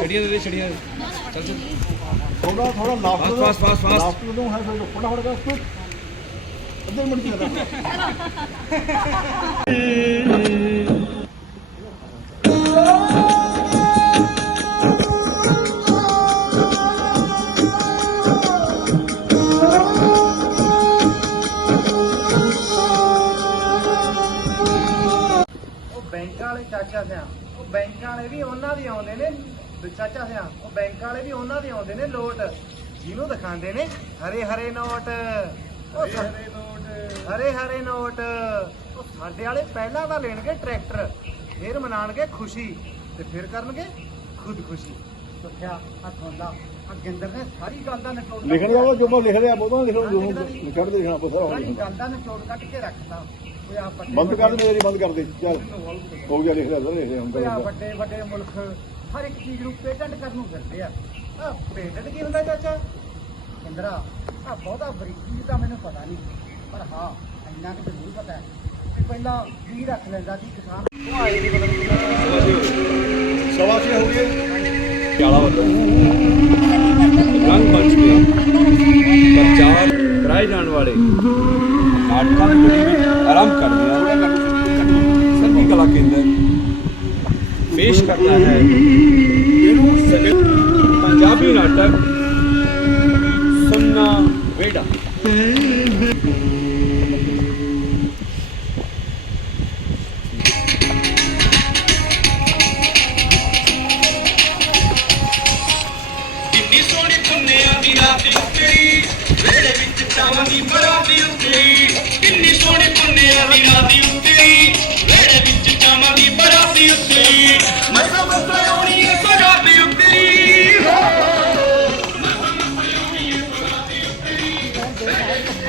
ਛੜੀਆਂ ਦੇ ਦੇ ਛੜੀਆਂ ਦੇ। ਚੱਲ ਚੱਲ। ਥੋੜਾ ਥੋੜਾ last Fast, fast, fast, fast. Last ਨੂੰ ਹੈ ਫਿਰ ਫਟਾਫਟ ਕਰ ਸਪੀਡ ਅੱਧੇ ਮਿੰਟ ਚ ਕਰਦਾ ਉਹ ਬੈਂਕਾਂ ਵਾਲੇ ਚਾਚਾ ਸਿਆ ਉਹ ਬੈਂਕਾਂ ਵਾਲੇ ਵੀ ਉਹਨਾਂ ਦੇ ਆਉਂਦੇ ਨੇ। ਚਾਚਾ ਸਿਆ ਉਹ ਬੈਂਕਾਂ ਵਾਲੇ ਵੀ ਉਹਨਾਂ ਦੇ ਆਉਂਦੇ ਨੇ ਲੋਟ ਜਿਹਨੂੰ ਦਿਖਾਉਂਦੇ ਨੇ ਹਰੇ ਹਰੇ ਨੋਟ। ਉਹ ਹਰੇ ਨੋਟ। ਹਰੇ ਹਰੇ ਨੋਟ। ਉਹ ਸਾਡੇ ਵਾਲੇ ਪਹਿਲਾਂ ਤਾਂ ਲੈਣਗੇ ਟਰੈਕਟਰ ਫਿਰ ਮਨਾਣਗੇ ਖੁਸ਼ੀ ਤੇ ਫਿਰ ਕਰਨਗੇ ਖੁਦ ਖੁਸ਼ੀ। ਸੁਖਿਆ ਆ ਥੋਂਦਾ ਆ ਗਿੰਦਰ ਨੇ ਸਾਰੀ ਗੱਲ ਦਾ ਨਿਚੋੜ ਦਾ ਉਹ ਜੋ ਮੈਂ ਲਿਖ ਰਿਹਾ ਜੋ ਲਿਖਦਾ ਨਹੀਂ। ਛੱਡ ਦੇ ਲਿਖਣਾ ਬਸ। ਗੱਲ ਦਾ ਨਿਚੋੜ ਕੱਢ ਕੇ ਰੱਖਦਾ ਬੰਦ ਕਰ ਦੇ ਮੇਰੀ ਬੰਦ ਕਰ ਦੇ। ਚੱਲ ਹੋ ਗਿਆ ਲਿਖ ਰਿਹਾ ਸਰ ਲਿਖ ਰਿਹਾ ਹੁਣ ਕੋਈ ਆ ਕਰ ਵੱਡੇ ਵੱਡੇ ਮੁਲਕ ਹਰ ਇੱਕ ਚੀਜ਼ ਨੂੰ ਪੇਟੈਂਟ ਕਰਨ ਨੂੰ ਫਿਰਦੇ ਆ। ਆ ਪੇਟੈਂਟ ਕੀ ਹੁੰਦਾ ਚਾਚਾ? ਇੰਦਰਾ ਆ ਬਹੁਤਾ ਬਰੀਕੀ ਤਾਂ ਮੈਨੂੰ ਪਤਾ ਨਹੀਂ। ਪਰ ਹਾਂ ਇੰਨਾ ਕਿ ਜ਼ਰੂਰ ਪਤਾ ਹੈ ਕਿ ਪਹਿਲਾਂ ਵੀ ਰੱਖ ਲੈਂਦਾ ਸੀ ਕਿਸਾਨ। ਉਹ ਆਏ ਨਹੀਂ ਨਹੀਂ ਸਵਾ ਛੇ ਹੋ ਗਏ। ਪਿਆਲਾ ਵੱਲੋਂ ਰੰਗ ਮੰਚ ਤੇ ਪ੍ਰਚਾਰ ਕਰਾਏ ਜਾਣ ਵਾਲੇ। ਨਾਟਕਾਂ ਦੀ ਕੜੀ ਵੀ ਆਰੰਭ ਕਰਦੇ ਹਾਂ ਸਰਦੀ ਕਲਾ ਕੇਂਦਰ। ਪੇਸ਼ ਕਰਦਾ ਹੈ। ਪੰਜਾਬੀ ਨਾਟਕ ਸੁਨਣਾ ਵੇੜਾ। ด้วยนะ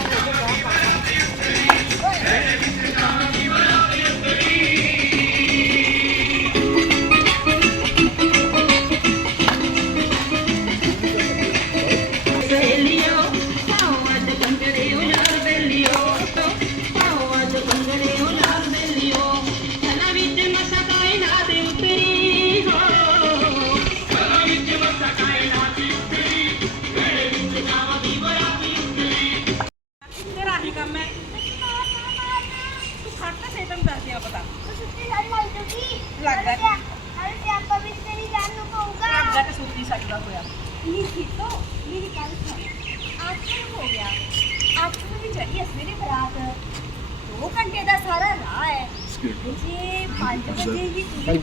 ਤੁਹਾਨੂੰ ਦੱਸਦੇ ਆ ਪਤਾ ਸੁੱਤੀ ਸਾਰੀ ਮਰ ਜੂਗੀ। ਲੱਗਦਾ। ਕਿ- ਮੇਰੀ ਗੱਲ ਸੁਣ। ਆਖਰ ਹੋ ਗਿਆ। ਆਖਰ ਵੀ ਚੜੀ ਸਵੇਰੇ ਬਰਾਤ। 2 ਘੰਟੇ ਦਾ ਸਾਰਾ ਰਾਹ ਹੈ। ਜੇ 5 ਵਜੇ ਵੀ ਤੁਸੀਂ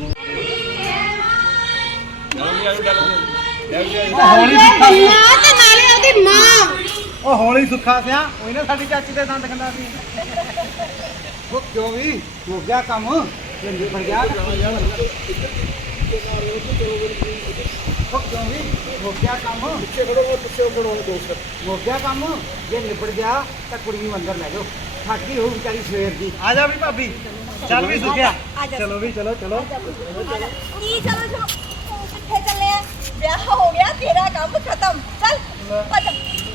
ਸੁੱਖਾ ਸਿਆ ਸਾਡੀ ਚਾਚੀ ਦੇ ਉਹ ਕਿਉਂ ਵੀ? ਹੋ ਗਿਆ ਕੰਮ। ਲੰਗੇ ਬਣ ਗਿਆ। ਉਹ ਕਿਉਂ ਵੀ? ਹੋ ਗਿਆ ਕੰਮ। ਪਿੱਛੇ ਖੜੋ ਪਿੱਛੇ ਖੜੋ ਦੋਸਤ ਹੋ ਗਿਆ ਕੰਮ। ਜੇ ਨਿਬੜ ਗਿਆ ਤਾਂ ਕੁੜੀ ਨੂੰ ਅੰਦਰ ਲੈ ਜਾਓ। ਥੱਕੀ ਹੋ ਵਿਚਾਰੀ ਸਵੇਰ ਦੀ। ਆ ਜਾ ਵੀ ਭਾਬੀ। ਚੱਲ ਵੀ ਸੁਖਿਆ ਚਲੋ ਵੀ ਚਲੋ ਚਲੋ। ਕੀ ਚਲੋ ਚਲੋ। ਕਿੱਥੇ ਚੱਲੇ ਆ? ਵਿਆਹ ਹੋ ਗਿਆ ਤੇਰਾ ਕੰਮ ਖਤਮ। ਚੱਲ। ਭੱਜ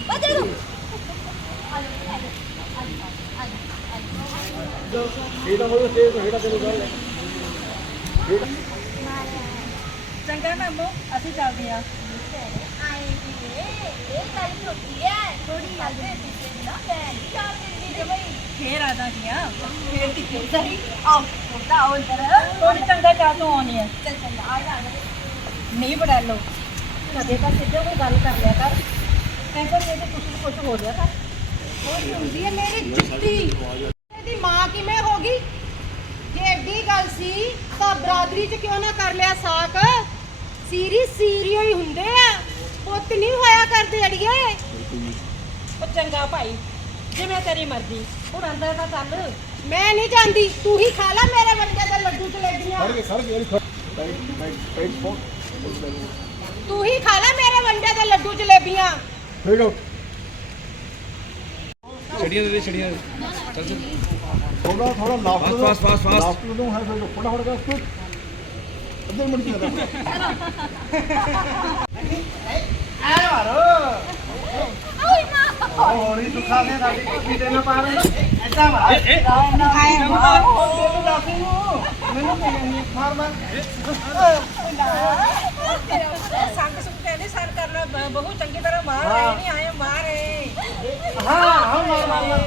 ਭੱਜ ਨੂੰ ਚੰਗਾ ਮਾਮੋ ਅਸੀਂ ਚੱਲਦੇ ਆ ਆਏ ਜੀ ਇਹ ਗੱਲ ਛੋਟੀ ਹੈ। ਥੋੜੀ ਗੱਲ ਦੇ ਪਿੱਛੇ ਨਾ ਮੈਂ ਨਹੀਂ ਜਾਣ ਦਿੰਦੀ ਜੇ ਬਈ ਫੇਰ ਆ ਜਾਣੀਆਂ ਫੇਰ ਦੀ ਫੇਰ ਸਹੀ? ਆਓ ਛੋਟਾ ਆਓ ਅੰਦਰ ਥੋੜੀ ਚੰਗਾ ਚਾਹ ਤੋਂ ਆਉਣੀ ਹੈ। ਚੱਲ ਚੱਲ ਆ ਜਾ। ਨਹੀਂ ਬੜਾ ਲੋ ਕਦੇ ਤਾਂ ਸਿੱਧੇ ਕੋਈ ਗੱਲ ਕਰ ਲਿਆ ਕਰ। ਐਸਾ ਤੇ ਕੁਛ ਕੁਛ ਹੋ ਰਿਹਾ ਕਰ ਹੁੰਦੀ ਹੈ ਮੇਰੀ ਜੁੱਤੀ ਇਹਦੀ ਮਾਂ ਕਿਵੇਂ ਹੋ ਗਈ ਜੇ ਐਡੀ ਗੱਲ ਸੀ ਤਾਂ ਬਰਾਦਰੀ 'ਚ ਕਿਉਂ ਨਾ ਕਰ ਲਿਆ ਸਾਕ? ਸੀਰੀ ਸੀਰੀਓ ਹੀ ਹੁੰਦੇ ਆ। ਪੁੱਤ ਨਹੀਂ ਹੋਇਆ ਕਰਦੇ ਅੜੀਏ। ਉਹ ਚੰਗਾ ਭਾਈ ਜਿਵੇਂ ਤੇਰੀ ਮਰਜ਼ੀ। ਹੁਣ ਅੰਦਰ ਦਾ ਚੱਲ। ਮੈਂ ਨਹੀਂ ਜਾਂਦੀ। ਤੂੰ ਹੀ ਖਾ ਲੈ ਮੇਰੇ ਵਰਗੇ ਦੇ ਲੱਡੂ ਜਲੇਬੀਆਂ। ਸੜ ਗਏ ਫੋਨ ਤੂੰ ਹੀ ਖਾ ਲੈ ਮੇਰੇ ਵੰਡੇ ਦੇ ਲੱਡੂ ਜਲੇਬੀਆਂ। ਆਊਟ ਛੜੀਆਂ ਦੇ ਦੇ ਛੜੀਆਂ ਦੇ। ਚੱਲ ਚੱਲ। ਥੋੜਾ ਥੋੜਾ Fast, fast, fast, fast. Last ਨੂੰ ਹੈ ਫਿਰ ਫਟਾਫਟ ਕਰ ਇੱਧਰ ਮੁੜ ਕੇ ਆਦਾ ਐ ਮਾਰੋ ਓਏ ਨਾ ਹੋਰੀ ਸੁਖਾ ਨੇ ਸਾਡੀ ਕੁੱਤੀ ਤੇ ਨਾ ਪਾਰ ਐਦਾਂ ਮਾਰ ਰਾਮ ਨਾ ਆਏ ਮਾਰ ਮੈਨੂੰ ਦੱਸ ਮੈਨੂੰ ਕਹਿੰਦੀ ਮਾਰ ਮਾਰ ਸੰਗ ਸੁਖਤੇ ਨੇ ਸਰ ਕਰਨਾ ਬਹੁਤ ਚੰਗੀ ਤਰ੍ਹਾਂ ਮਾਰ ਰਹੇ ਨਹੀਂ ਆਏ ਮਾਰ। ਰਹੇ ਹਾਂ ਹਾਂ ਮਾਰ ਮਾਰ ਮਾਰ।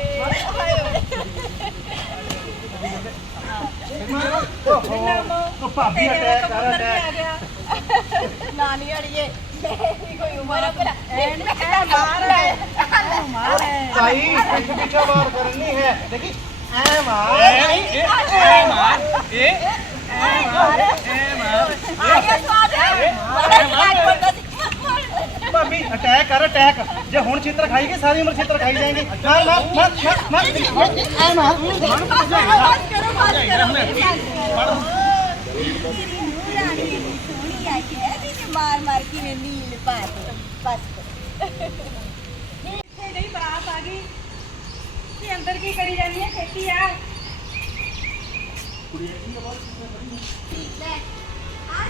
ਉਹ ਭਾਬੀ ਅਟੈਕ ਕਰ ਅਟੈਕ ਨਾਨੀ ਅੜੀਏ ਮੇਰੀ ਕੋਈ ਉਮਰ ਪਰ ਐਨ ਐ ਮਾਰ ਐ ਮਾਰ ਭਾਈ ਪਿੱਛੇ ਪਿੱਛੇ ਵਾਰ ਕਰਨੀ ਹੈ ਦੇਖੀ ਐ ਮਾਰ ਆ ਗਿਆ ਸਵਾਦ ਬੜਾ ਲਾਗ ਪੜਦਾ ਸੀ ਭਾਬੀ ਅਟੈਕ ਕਰ ਅਟੈਕ ਜੇ ਹੁਣ ਛਿੱਤਰ ਖਾਈਗੇ ਸਾਰੀ ਉਮਰ ਛਿੱਤਰ ਖਾਈ ਜਾਏਂਗੇ ਮਾਰ ਮਾਰ ਮਾਰ ਮਾਰ ਮਾਰ ਐ ਮਾਰ ਬਾਤ ਕਰੋ ਬਾਤ ਕਰੋ ਤੇਰੀ ਨੂੰਹ ਰਾਣੀ ਇੰਨੀ ਸੋਹਣੀ ਆ ਕਿ ਇਹਦੀ ਤੇ ਮਾਰ ਮਾਰ ਕਿਵੇਂ ਨੀਲ ਪਾ ਦੇ ਬਸ ਇੱਥੇ ਨਹੀਂ ਬਰਾਤ ਆ ਗਈ ਕੀ ਅੰਦਰ ਕੀ ਕਰੀ ਜਾਨੀ ਹੈ ਖੇਤੀ ਆ ਲੈ ਆ